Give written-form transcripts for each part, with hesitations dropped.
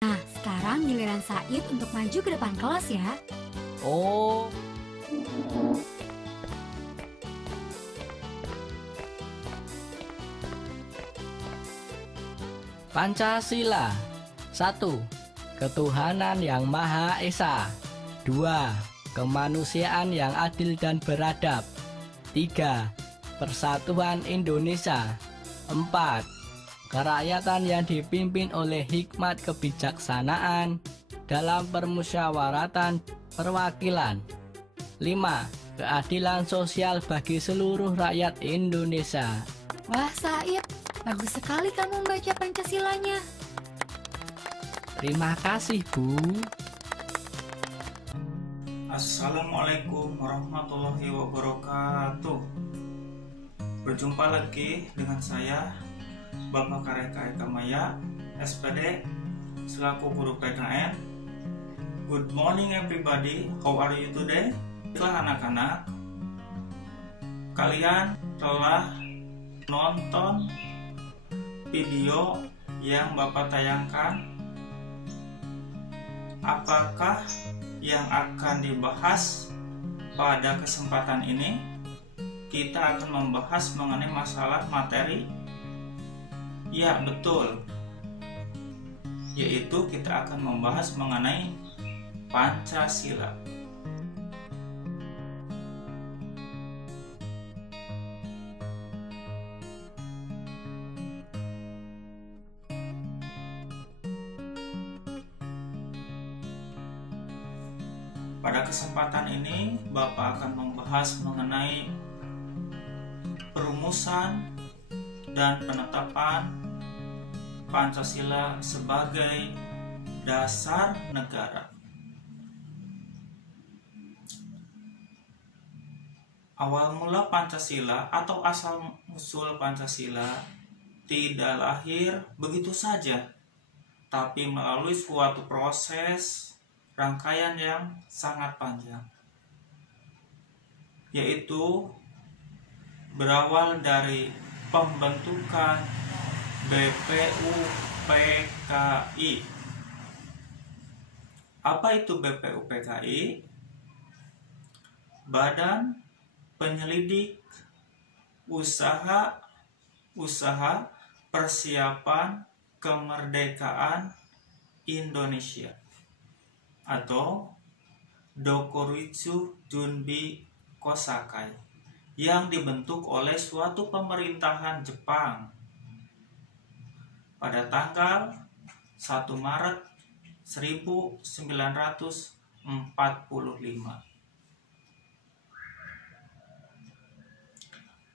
Nah, sekarang giliran Said untuk maju ke depan kelas ya. Oh, Pancasila. 1. Ketuhanan yang Maha Esa. 2. Kemanusiaan yang adil dan beradab. 3. Persatuan Indonesia. 4. Kerakyatan yang dipimpin oleh hikmat kebijaksanaan dalam permusyawaratan perwakilan. 5. Keadilan sosial bagi seluruh rakyat Indonesia. Wah, Said, bagus sekali kamu membaca Pancasilanya. Terima kasih, Bu. Assalamualaikum warahmatullahi wabarakatuh. Berjumpa lagi dengan saya, Bapak Kareka Eka Maya, SPD, selaku guru PKN. Good morning everybody, how are you today? Baiklah anak-anak, kalian telah nonton video yang Bapak tayangkan. Apakah yang akan dibahas pada kesempatan ini? Kita akan membahas mengenai masalah materi. Ya, betul. Yaitu kita akan membahas mengenai Pancasila. Pada kesempatan ini, Bapak akan membahas mengenai perumusan dan penetapan Pancasila sebagai dasar negara. Awal mula Pancasila atau asal usul Pancasila tidak lahir begitu saja, tapi melalui suatu proses rangkaian yang sangat panjang, yaitu berawal dari pembentukan BPUPKI. Apa itu BPUPKI? Badan Penyelidik Usaha Persiapan Kemerdekaan Indonesia, atau Dokuritsu Junbi Kosakai, yang dibentuk oleh suatu pemerintahan Jepang pada tanggal 1 Maret 1945.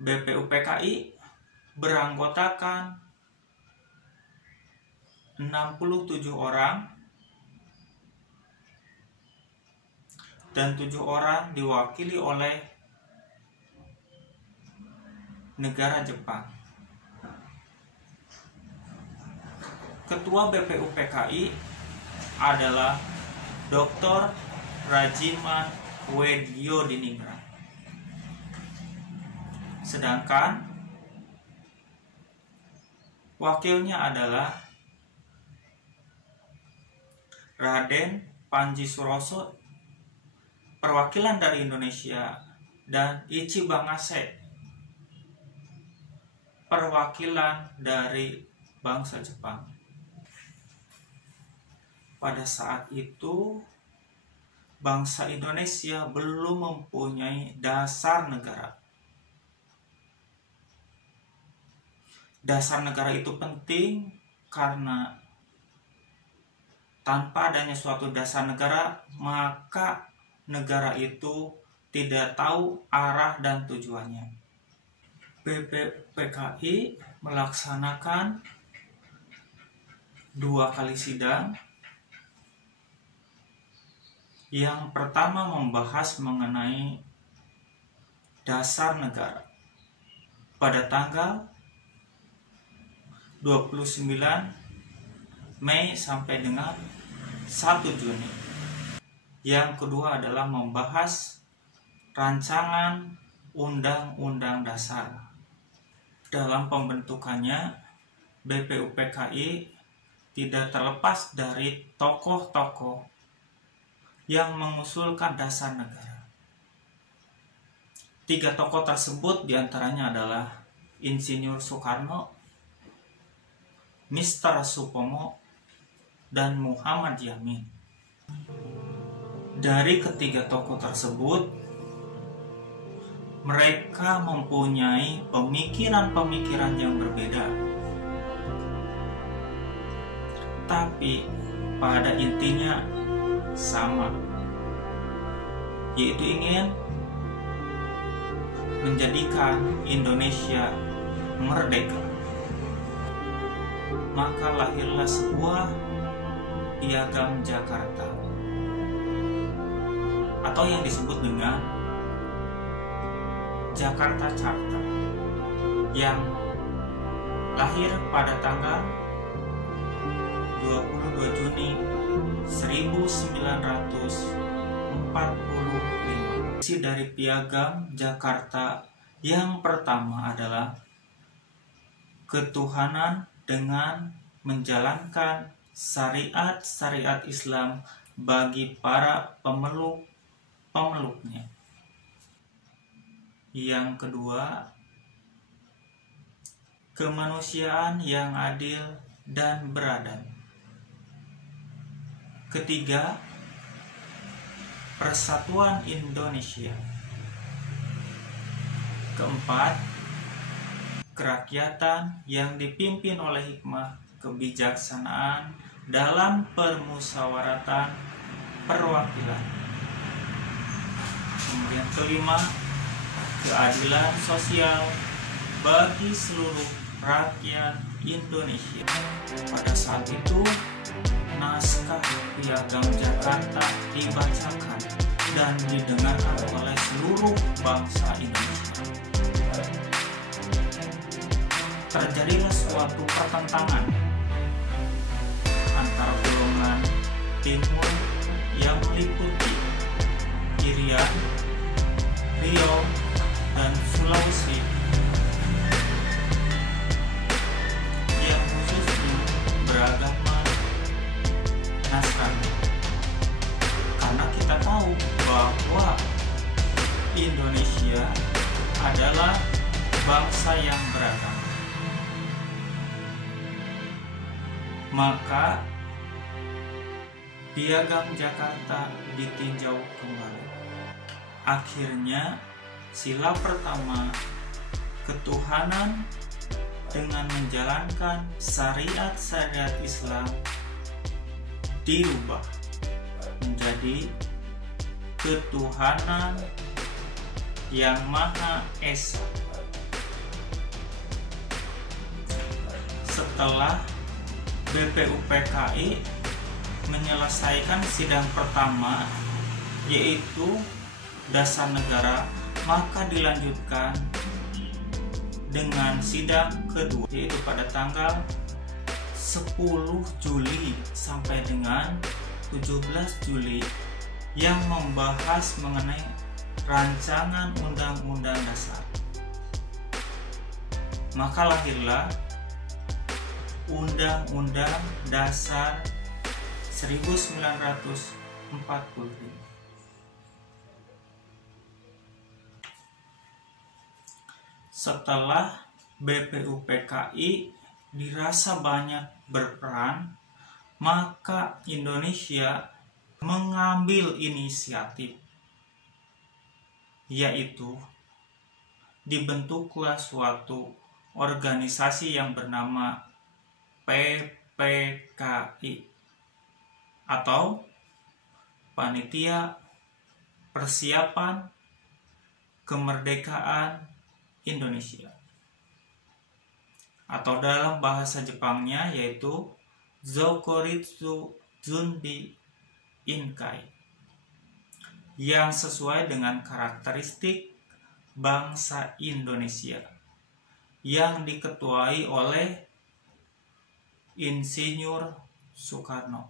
BPUPKI beranggotakan 67 orang dan 7 orang diwakili oleh negara Jepang. Ketua BPUPKI adalah Dr. Rajiman Weddiodiningrat. Sedangkan wakilnya adalah Raden Panji Suroso, perwakilan dari Indonesia, dan Ichi Bangase, perwakilan dari bangsa Jepang. Pada saat itu, bangsa Indonesia belum mempunyai dasar negara. Dasar negara itu penting karena tanpa adanya suatu dasar negara, maka negara itu tidak tahu arah dan tujuannya. BPUPKI melaksanakan 2 kali sidang. Yang pertama membahas mengenai dasar negara pada tanggal 29 Mei sampai dengan 1 Juni. Yang kedua adalah membahas rancangan Undang-Undang Dasar. Dalam pembentukannya, BPUPKI tidak terlepas dari tokoh-tokoh yang mengusulkan dasar negara. 3 tokoh tersebut diantaranya adalah Insinyur Soekarno, Mr. Supomo, dan Muhammad Yamin. Dari ketiga tokoh tersebut, mereka mempunyai pemikiran-pemikiran yang berbeda. Tapi pada intinya sama, yaitu ingin menjadikan Indonesia merdeka. Maka lahirlah sebuah Piagam Jakarta, atau yang disebut dengan Jakarta Charter, yang lahir pada tanggal 22 Juni 1945. Isi dari Piagam Jakarta yang pertama adalah ketuhanan dengan menjalankan syariat-syariat Islam bagi para pemeluknya. Yang kedua, kemanusiaan yang adil dan beradab. Ketiga, persatuan Indonesia. Keempat, kerakyatan yang dipimpin oleh hikmah kebijaksanaan dalam permusyawaratan perwakilan. Kemudian kelima, keadilan sosial bagi seluruh rakyat Indonesia. Pada saat itu, naskah Piagam Jakarta dibacakan dan didengarkan oleh seluruh bangsa Indonesia. Terjadilah suatu pertentangan antara golongan timur yang meliputi Irian, Riau, dan Sulawesi yang khususnya beragama Nasrani. Karena kita tahu bahwa Indonesia adalah bangsa yang beragama, maka Piagam Jakarta ditinjau kembali. Akhirnya sila pertama, ketuhanan dengan menjalankan syariat-syariat Islam, dirubah menjadi ketuhanan yang Maha Esa. Setelah BPUPKI menyelesaikan sidang pertama, yaitu dasar negara, maka dilanjutkan dengan sidang kedua, yaitu pada tanggal 10 Juli sampai dengan 17 Juli, yang membahas mengenai rancangan undang-undang dasar. Maka lahirlah Undang-Undang Dasar 1945. Setelah BPUPKI dirasa banyak berperan, maka Indonesia mengambil inisiatif, yaitu dibentuklah suatu organisasi yang bernama PPKI, atau Panitia Persiapan Kemerdekaan Indonesia, atau dalam bahasa Jepangnya yaitu Zokoritsu Junbi Inkai, yang sesuai dengan karakteristik bangsa Indonesia, yang diketuai oleh Insinyur Soekarno.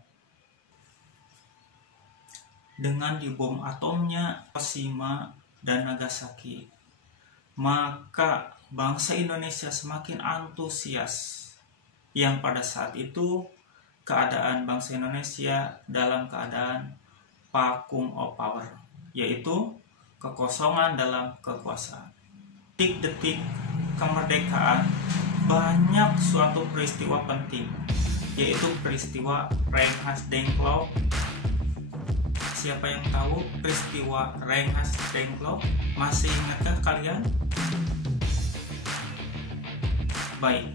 Dengan dibom atomnya Hiroshima dan Nagasaki, maka bangsa Indonesia semakin antusias, yang pada saat itu keadaan bangsa Indonesia dalam keadaan vacuum of power, yaitu kekosongan dalam kekuasaan. Detik-detik kemerdekaan banyak suatu peristiwa penting, yaitu peristiwa Rengas Dengklok. Siapa yang tahu peristiwa Rengas Dengklok? Masih ingatkah kalian? Baik.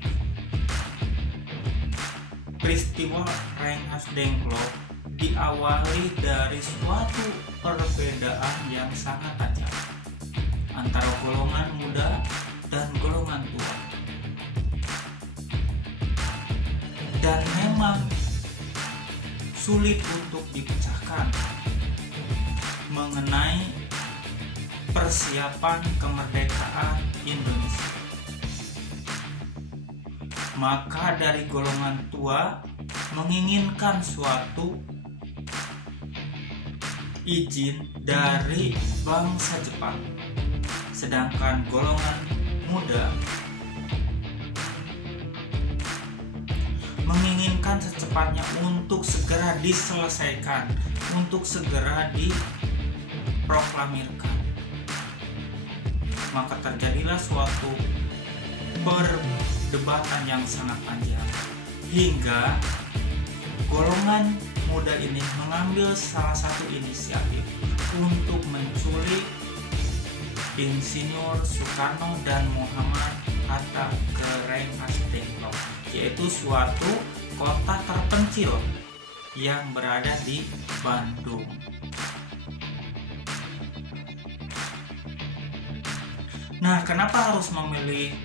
Peristiwa Rengas Dengklok diawali dari suatu perbedaan yang sangat tajam antara golongan muda dan golongan tua. Dan memang sulit untuk dipecahkan mengenai persiapan kemerdekaan Indonesia. Maka dari golongan tua menginginkan suatu izin dari bangsa Jepang, sedangkan golongan muda menginginkan secepatnya untuk segera diselesaikan, untuk segera diproklamirkan. Maka terjadilah suatu perdebatan yang sangat panjang, hingga golongan muda ini mengambil salah satu inisiatif untuk menculik Insinyur Soekarno dan Muhammad Hatta ke Rengas Dengklok, yaitu suatu kota terpencil yang berada di Bandung. Nah, kenapa harus memilih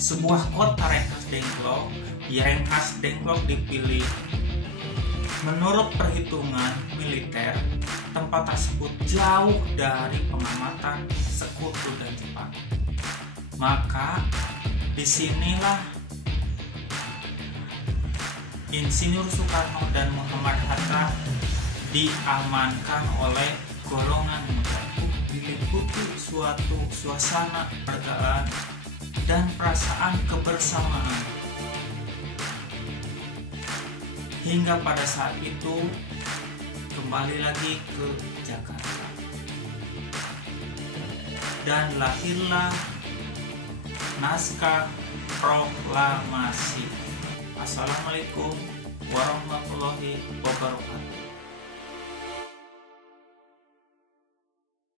sebuah kota Rengas Dengklok? Ya, Rengas Dengklok dipilih menurut perhitungan militer. Tempat tersebut jauh dari pengamatan sekutu dan Jepang. Maka disinilah Insinyur Soekarno dan Muhammad Hatta diamankan oleh golongan muda. Diliputi suatu suasana kemerdekaan dan perasaan kebersamaan. Hingga pada saat itu kembali lagi ke Jakarta dan lahirlah naskah proklamasi. Assalamualaikum warahmatullahi wabarakatuh.